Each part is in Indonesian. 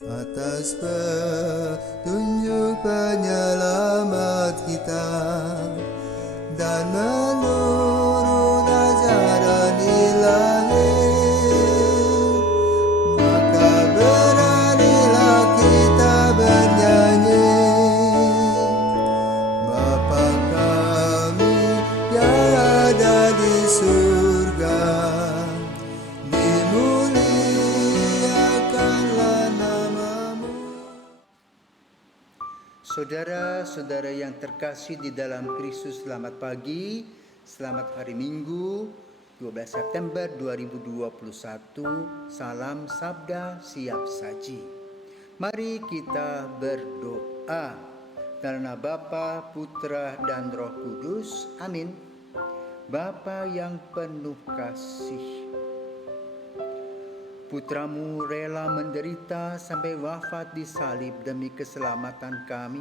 Atas petunjuk penyelamat kita dan menurut ajaran ilahi, maka beranilah kita bernyanyi. Bapa kami yang ada di surga, dimuliakanlah namamu. Saudara-saudara yang terkasih di dalam Kristus, selamat pagi, selamat hari Minggu 12 September 2021. Salam Sabda Siap Saji. Mari kita berdoa. Dalam nama Bapa, Putra, dan Roh Kudus. Amin. Bapa yang penuh kasih, Putramu rela menderita sampai wafat di salib demi keselamatan kami.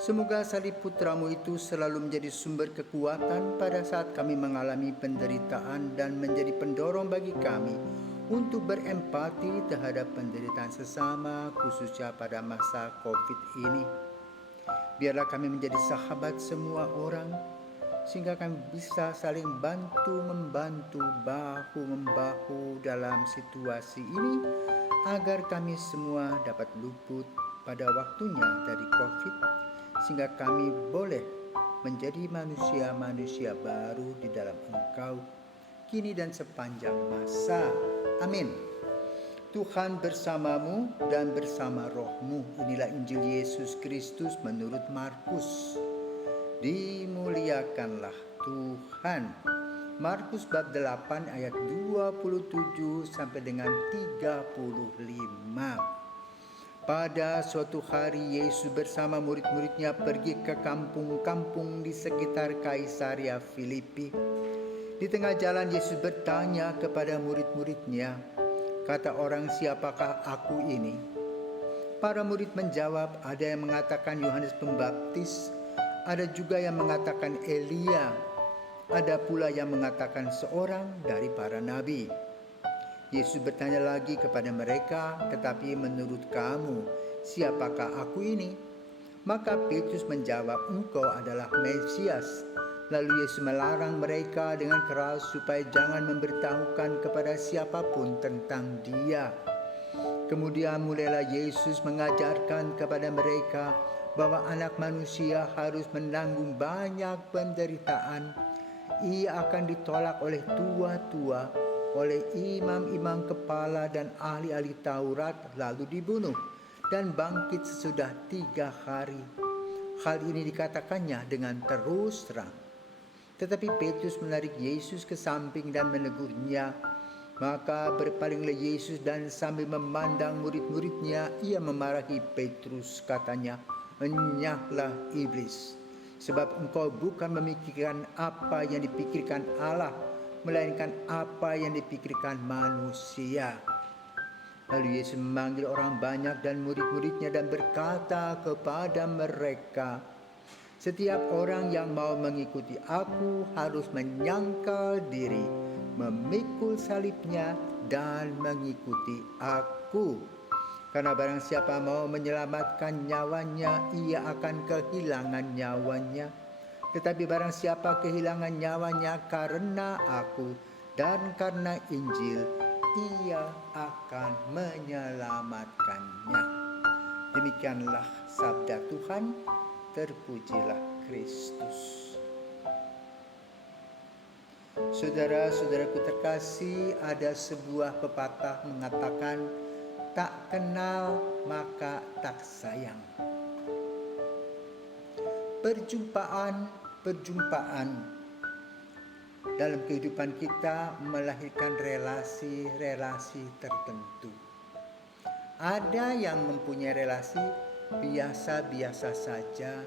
Semoga salib Putramu itu selalu menjadi sumber kekuatan pada saat kami mengalami penderitaan dan menjadi pendorong bagi kami untuk berempati terhadap penderitaan sesama, khususnya pada masa COVID ini. Biarlah kami menjadi sahabat semua orang, sehingga kami bisa saling bantu-membantu, bahu-membahu dalam situasi ini, agar kami semua dapat luput pada waktunya dari COVID, sehingga kami boleh menjadi manusia-manusia baru di dalam Engkau, kini dan sepanjang masa. Amin. Tuhan bersamamu dan bersama rohmu. Inilah Injil Yesus Kristus menurut Markus. Dimuliakanlah Tuhan. Markus bab 8 ayat 27 sampai dengan 35. Pada suatu hari Yesus bersama murid-muridnya pergi ke kampung-kampung di sekitar Kaisaria Filipi. Di tengah jalan Yesus bertanya kepada murid-muridnya, "Kata orang, siapakah aku ini?" Para murid menjawab, "Ada yang mengatakan Yohanes Pembaptis, ada juga yang mengatakan Elia, ada pula yang mengatakan seorang dari para nabi." Yesus bertanya lagi kepada mereka, "Tetapi menurut kamu, siapakah aku ini?" Maka Petrus menjawab, "Engkau adalah Mesias." Lalu Yesus melarang mereka dengan keras supaya jangan memberitahukan kepada siapapun tentang Dia. Kemudian mulailah Yesus mengajarkan kepada mereka bahwa anak manusia harus menanggung banyak penderitaan. Ia akan ditolak oleh tua-tua, oleh imam-imam kepala dan ahli-ahli Taurat, lalu dibunuh dan bangkit sesudah 3 hari. Hal ini dikatakannya dengan terus terang. Tetapi Petrus menarik Yesus ke samping dan menegurnya. Maka berpalinglah Yesus dan sambil memandang murid-muridnya, ia memarahi Petrus, katanya, "Enyahlah iblis, sebab engkau bukan memikirkan apa yang dipikirkan Allah, melainkan apa yang dipikirkan manusia." Lalu Yesus memanggil orang banyak dan murid-muridnya dan berkata kepada mereka, "Setiap orang yang mau mengikuti aku harus menyangkal diri, memikul salibnya dan mengikuti aku. Karena barang siapa mau menyelamatkan nyawanya, ia akan kehilangan nyawanya. Tetapi barang siapa kehilangan nyawanya karena aku dan karena Injil, ia akan menyelamatkannya." Demikianlah sabda Tuhan. Terpujilah Kristus. Saudara-saudaraku terkasih, ada sebuah pepatah mengatakan, "Tak kenal maka tak sayang." Perjumpaan dalam kehidupan kita melahirkan relasi-relasi tertentu. Ada yang mempunyai relasi biasa-biasa saja,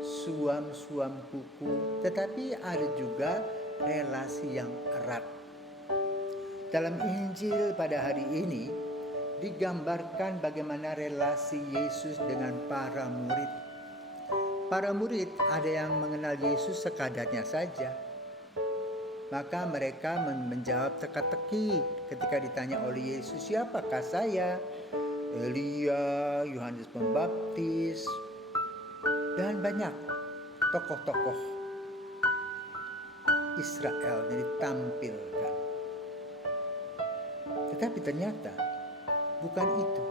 suam-suam kuku, tetapi ada juga relasi yang erat. Dalam Injil pada hari ini digambarkan bagaimana relasi Yesus dengan para murid. Para murid ada yang mengenal Yesus sekadarnya saja. Maka mereka menjawab teka-teki ketika ditanya oleh Yesus, "Siapakah saya?" Elia, Yohanes Pembaptis, dan banyak tokoh-tokoh Israel yang ditampilkan. Tetapi ternyata bukan itu.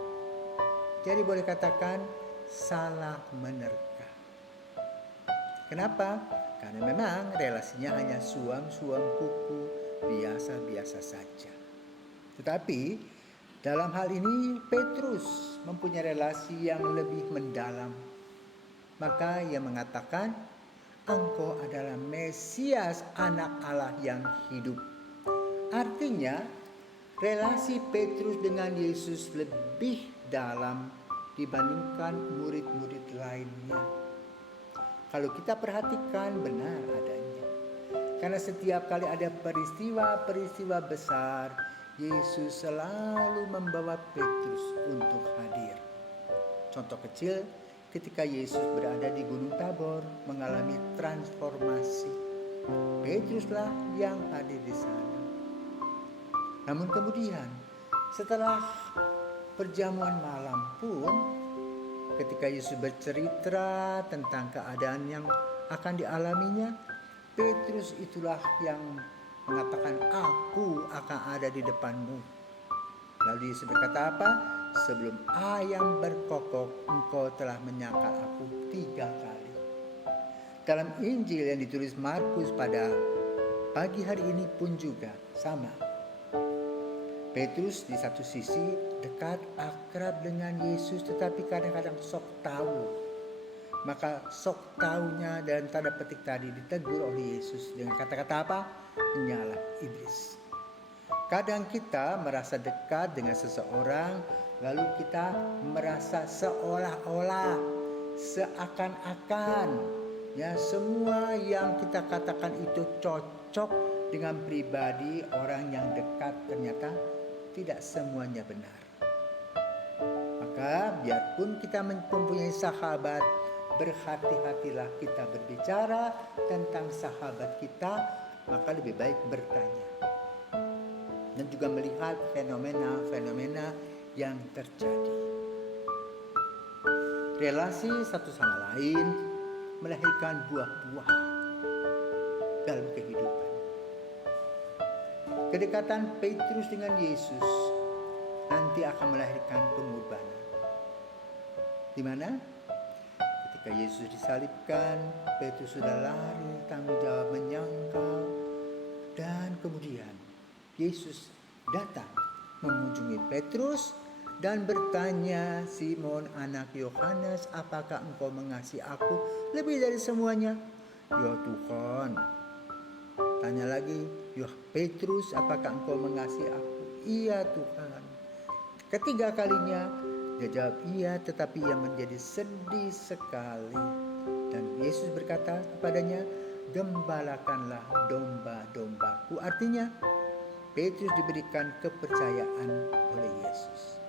Jadi boleh katakan salah menerka. Kenapa? Karena memang relasinya hanya suam-suam kuku, biasa-biasa saja. Tetapi dalam hal ini Petrus mempunyai relasi yang lebih mendalam. Maka ia mengatakan, engkau adalah Mesias, anak Allah yang hidup. Artinya relasi Petrus dengan Yesus lebih dalam dibandingkan murid-murid lainnya. Kalau kita perhatikan benar adanya. Karena setiap kali ada peristiwa-peristiwa besar, Yesus selalu membawa Petrus untuk hadir. Contoh kecil, ketika Yesus berada di Gunung Tabor mengalami transformasi, Petruslah yang hadir di sana. Namun kemudian setelah perjamuan malam pun, ketika Yesus bercerita tentang keadaan yang akan dialaminya, Petrus itulah yang mengatakan, aku akan ada di depanmu. Lalu Yesus berkata apa? Sebelum ayam berkokok, engkau telah menyangkal aku 3 kali. Dalam Injil yang ditulis Markus pada pagi hari ini pun juga sama. Petrus di satu sisi dekat, akrab dengan Yesus, tetapi kadang-kadang sok tahu. Maka sok tahunya dalam tanda petik tadi ditegur oleh Yesus dengan kata-kata apa? Menyalah iblis. Kadang kita merasa dekat dengan seseorang, lalu kita merasa seolah-olah, seakan-akan, ya semua yang kita katakan itu cocok dengan pribadi orang yang dekat, ternyata tidak semuanya benar. Maka biarpun kita mempunyai sahabat, berhati-hatilah kita berbicara tentang sahabat kita, maka lebih baik bertanya. Dan juga melihat fenomena-fenomena yang terjadi. Relasi satu sama lain melahirkan buah-buah dalam kehidupan. Kedekatan Petrus dengan Yesus nanti akan melahirkan pengorbanan. Di mana? Ketika Yesus disalibkan, Petrus sudah lari, tanggung jawab menyangkal, dan kemudian Yesus datang mengunjungi Petrus dan bertanya, Simon anak Yohanes, apakah engkau mengasihi aku lebih dari semuanya? Ya Tuhan. Tanya lagi, ya Petrus, apakah engkau mengasihi aku? Iya Tuhan. Ketiga kalinya dia jawab iya, tetapi ia menjadi sedih sekali. Dan Yesus berkata kepadanya, gembalakanlah domba-dombaku. Artinya Petrus diberikan kepercayaan oleh Yesus.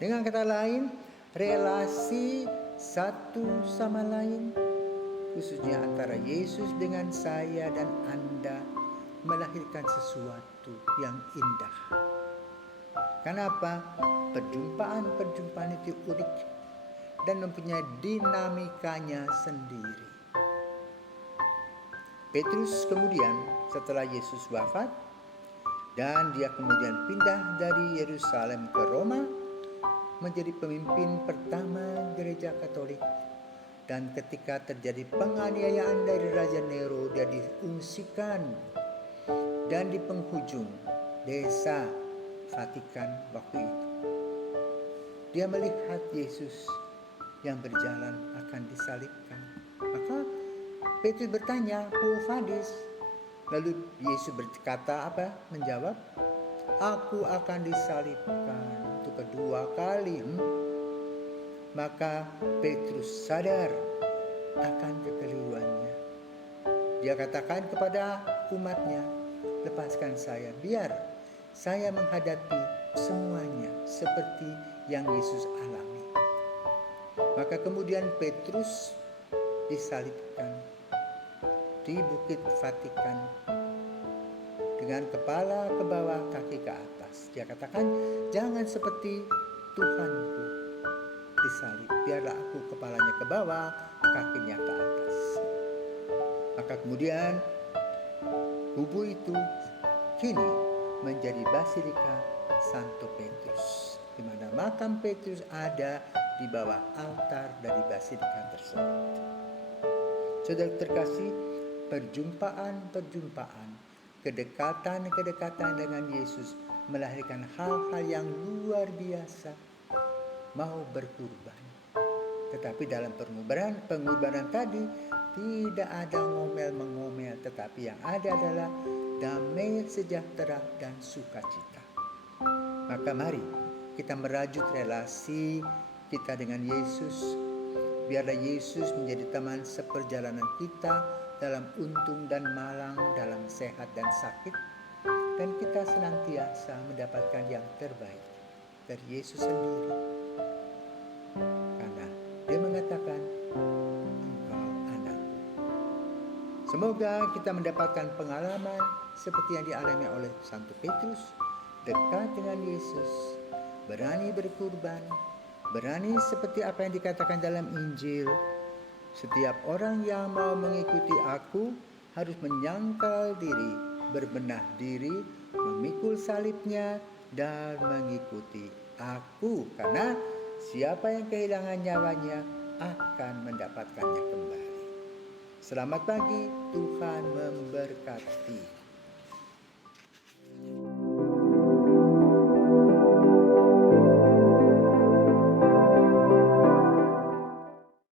Dengan kata lain, relasi satu sama lain, khususnya antara Yesus dengan saya dan Anda, melahirkan sesuatu yang indah. Kenapa? Perjumpaan-perjumpaan itu unik dan mempunyai dinamikanya sendiri. Petrus kemudian setelah Yesus wafat, dan dia kemudian pindah dari Yerusalem ke Roma, menjadi pemimpin pertama gereja Katolik. Dan ketika terjadi penganiayaan dari Raja Nero, dia diungsikan dan di penghujung desa Vatikan waktu itu. Dia melihat Yesus yang berjalan akan disalibkan. Maka Petrus bertanya, Quo vadis? Lalu Yesus berkata apa? Menjawab, aku akan disalibkan untuk kedua kali. Maka Petrus sadar akan kekeliruannya. Dia katakan kepada umatnya, lepaskan saya, biar saya menghadapi semuanya seperti yang Yesus alami. Maka kemudian Petrus disalibkan di Bukit Vatikan dengan kepala ke bawah, kaki ke atas. Dia katakan, jangan seperti Tuhanku disalib. Biarlah aku kepalanya ke bawah, kakinya ke atas. Maka kemudian kubur itu kini menjadi Basilika Santo Petrus, di mana makam Petrus ada di bawah altar dari basilika tersebut. Saudara terkasih, perjumpaan-perjumpaan, kedekatan-kedekatan dengan Yesus melahirkan hal-hal yang luar biasa. Mau berkurban, tetapi dalam pengorbanan tadi tidak ada ngomel-mengomel, tetapi yang ada adalah damai, sejahtera, dan sukacita. Maka mari kita merajut relasi kita dengan Yesus. Biarlah Yesus menjadi teman seperjalanan kita dalam untung dan malang, dalam sehat dan sakit. Dan kita senantiasa mendapatkan yang terbaik dari Yesus sendiri. Karena dia mengatakan, engkau anakku. Semoga kita mendapatkan pengalaman seperti yang dialami oleh Santo Petrus, dekat dengan Yesus, berani berkurban, berani seperti apa yang dikatakan dalam Injil. Setiap orang yang mau mengikuti aku harus menyangkal diri, berbenah diri, memikul salibnya, dan mengikuti aku. Karena siapa yang kehilangan nyawanya akan mendapatkannya kembali. Selamat pagi, Tuhan memberkati.